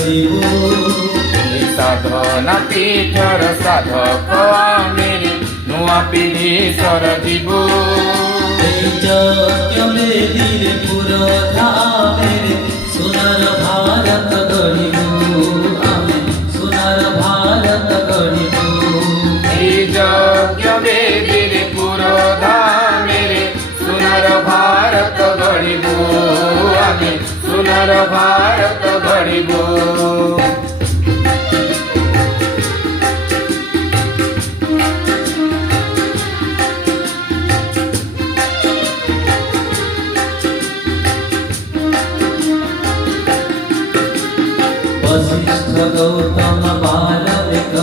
जीवो साधना पीठर साधक आमेरे नुआ पीढ़ी सर जीवो यज्ञ वेदी पुरोधा मेरे सुंदर भारत गढ़िबू आमे सुंदर भारत गढ़िबू यज्ञ वेदी पुरोधा मेरे सुंदर भारत गढ़िबू आमे सुंदर भारत गढ़िबू वशिष्ठ गौतम बालविक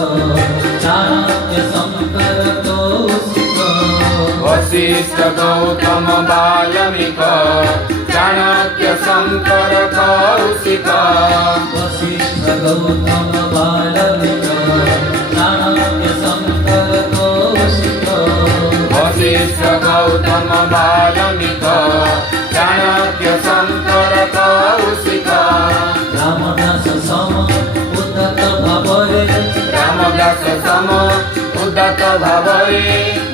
चाणक्य शंकर कौशिक वशिष्ठ गौतम बाल्मीक चाणक्य शंकर कौशिक वशिष्ठ गौतम बालविक चाणक्य शंकर कौशिक वशिष्ठ गौतम बाल्मीक चाणक्य शंकर कौशिक रामदास सम उद्धत भावरे रामदास सम उद्धत भावरे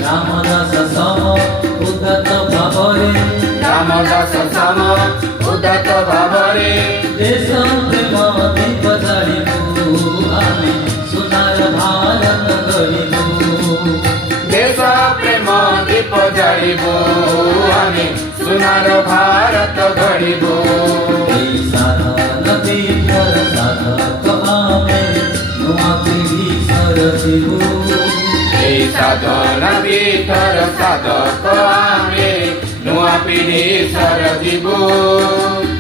रामदास सम उद्धत भावरे रामदास सम उद्धत भावरे देश प्रेम दीप जालिबू आमे सुंदर भारत गढ़िबू देश प्रेम दीप जालिबू आमे सुंदर भारत गढ़िबू पीठर साधक आमे नुआ पीढ़ी सर जीवो साधना पीठर साधक आमे नुआ पीढ़ी सर जीवो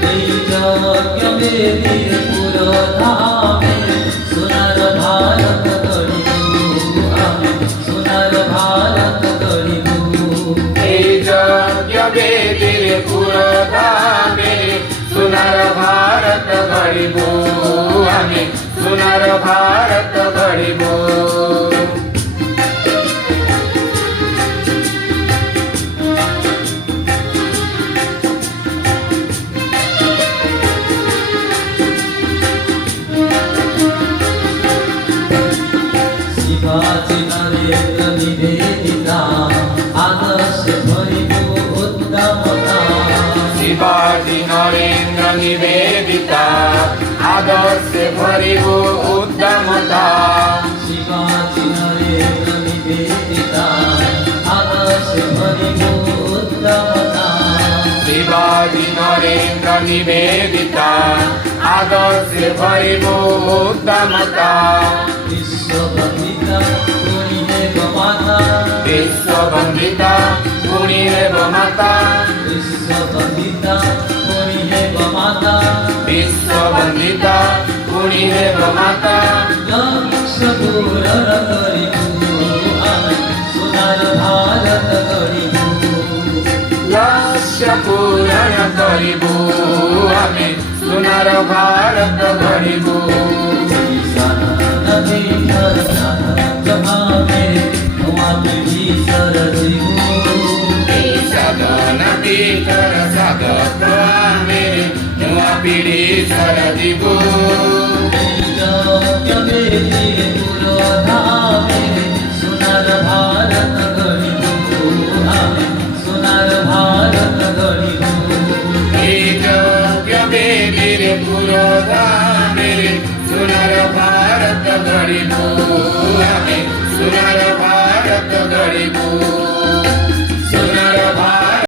यज्ञ वेदी पुरोधा मेरे सुंदर भारत गढ़िबू आमे सुंदर भारत गढ़िबू यज्ञ वेदी पुरोधा मेरे सुंदर भारत गढ़िबू आमे सुंदर भारत गढ़िबू शिवाजी नरेंद्र निवेदिता आदर्श भरिबू उत्तमता शिवाजी नरेंद्र निवेदिता आदर्श भरिबू उत्तमता शिवाजी नरेंद्र निवेदिता आदर्श भरिबू उत्तमता शिवाजी नरेंद्र निवेदिता आदर्श भरिबू उत्तमता विश्ववंदिता गुणिदेव माता विश्ववंदिता गुणिदेव माता विश्ववंदिता गुणिदेव माता विश्ववंदिता गुणिदेव माता लक्ष्य पूरण करिबू आमे सुंदर भारत गढ़िबू लक्ष्य पूरण करिबू आमे सुंदर भारत गढ़िबू पीठर साधक आमे नुआ पीढ़ी सर जीवो साधना पीठर साधक आमे नुआ पीढ़ी सर जीवो यज्ञ वेदी पुरोधा मेरे सुंदर भारत गढ़िबू आमे सुंदर भारत गढ़िबू यज्ञ वेदी पुरोधा मेरे सुंदर भारत गढ़िबू आमे सुंदर भारत गढ़िबू।